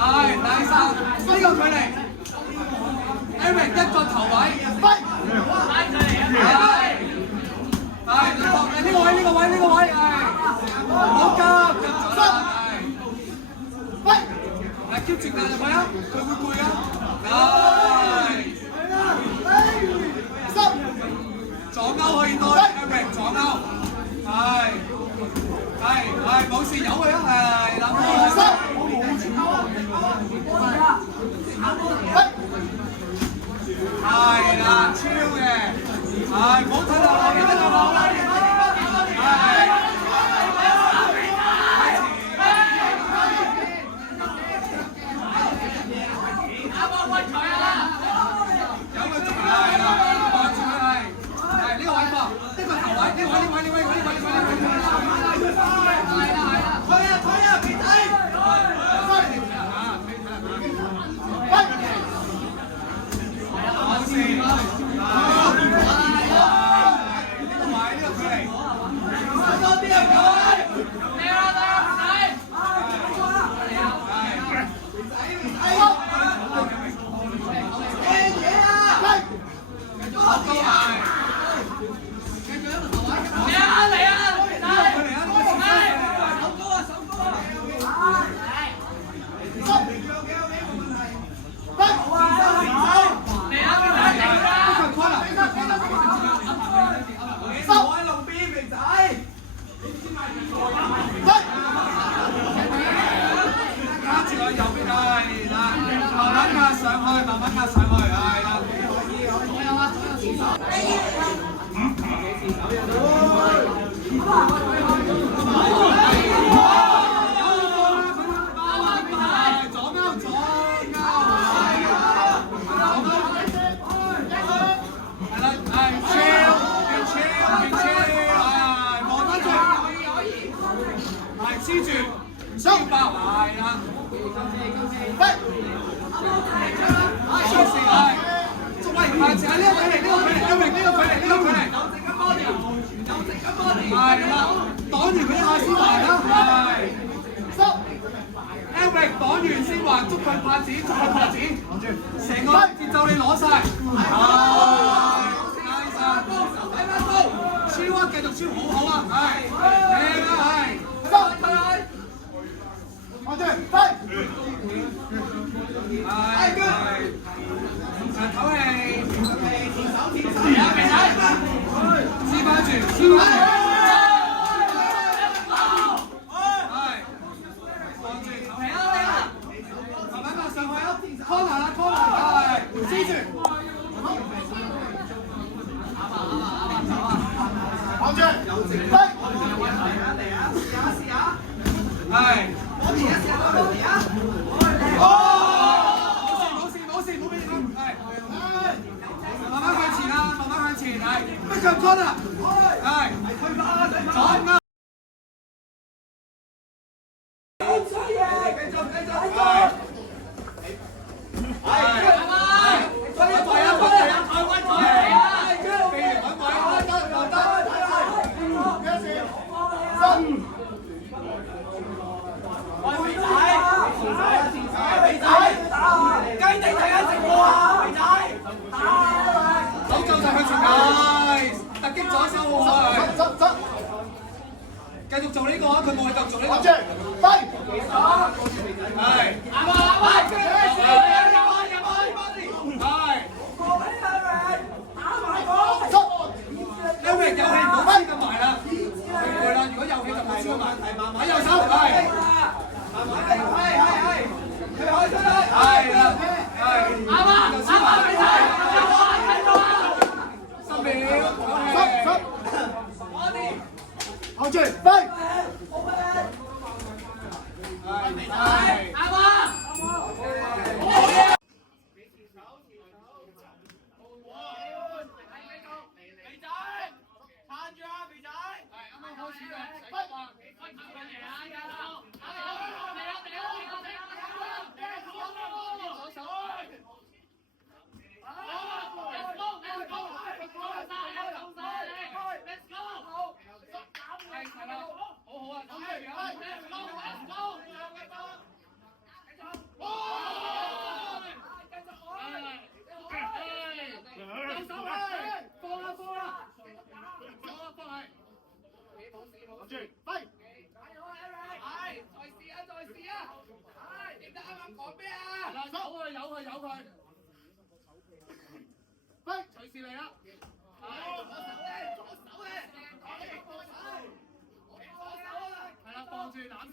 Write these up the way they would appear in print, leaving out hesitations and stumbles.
係第三呢個距離 ，Eric 一個頭位，係呢個位，係好急，入咗啦，係，keep 住㗎入去啊，佢會攰啊，左勾可以多 ，Eric 左勾，係冇事，由佢啊，係啦，係啦，超嘅，係唔好睇落我記得個網，有個仲係啦，望住佢係呢個位噃，呢個頭位，呢位，退啊，肥仔！慢慢壓上去，係啦。黐住，唔需要爆，係啦。仲係下次喺呢個距離，係啦，擋完佢一下先還啦，係。Eric 擋完先還，捉佢拍子，成個節奏你攞晒，係。超啊，繼續超，好好啊，係。靚啊，係。我哋飛，唞氣，肥仔，黐翻住，係，放住，唞氣啊，慢慢上去啊 ，corner 啦，係，黐住，放住，飛，試下，係。冇事，冇俾你講，係，慢慢向前，係，不強幹啊，係，左勾，繼續，係，繼續做呢個啊！佢冇去繼續做呢個。飛，係。Eric 有氣唔好黐咁埋啦，攰啦！如果有氣就唔好黐埋。喺右手，係。係啦，係。10秒，好住，飛！講咩啊？嗱，由佢。喂，隨時嚟啦。左手咧，係啦，放住攬心態。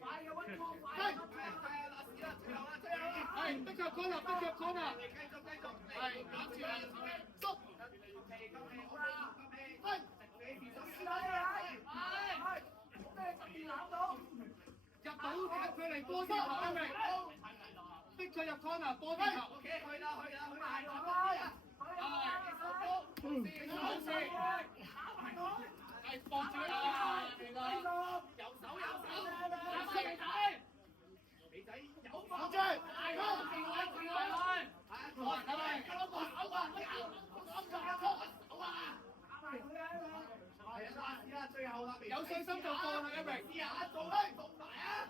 快嘅溫光，快！係，得腳杆啦！係，攬住啦，縮。入到佢嚟波啲球啊！逼佢入 corner 波啲球。OK， 去啦！係放住啦，右手，肥仔有放住，最後啦，有信心就過啦，一明。試下做埋啊！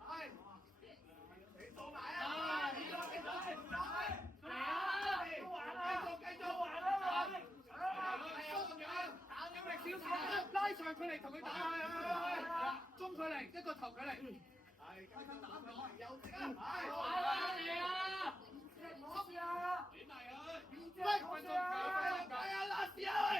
係，你做埋啊！繼續玩啊！有力少少，拉長距離同佢打，中距離一個頭距離。係，打佢，有力啊！你啊！唔好試啊！點嚟佢？係啊！拉屎啊！喂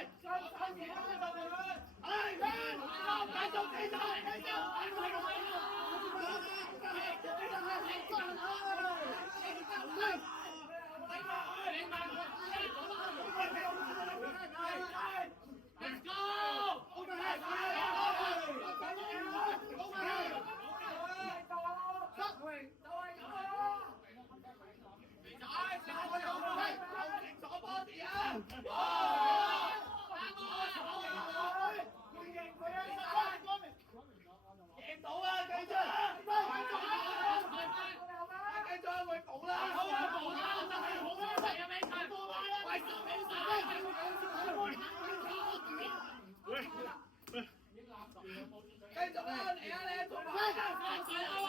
！Let's go! Em đủ á,繼續會補啦，繼續啦，嚟啊，你做埋啊！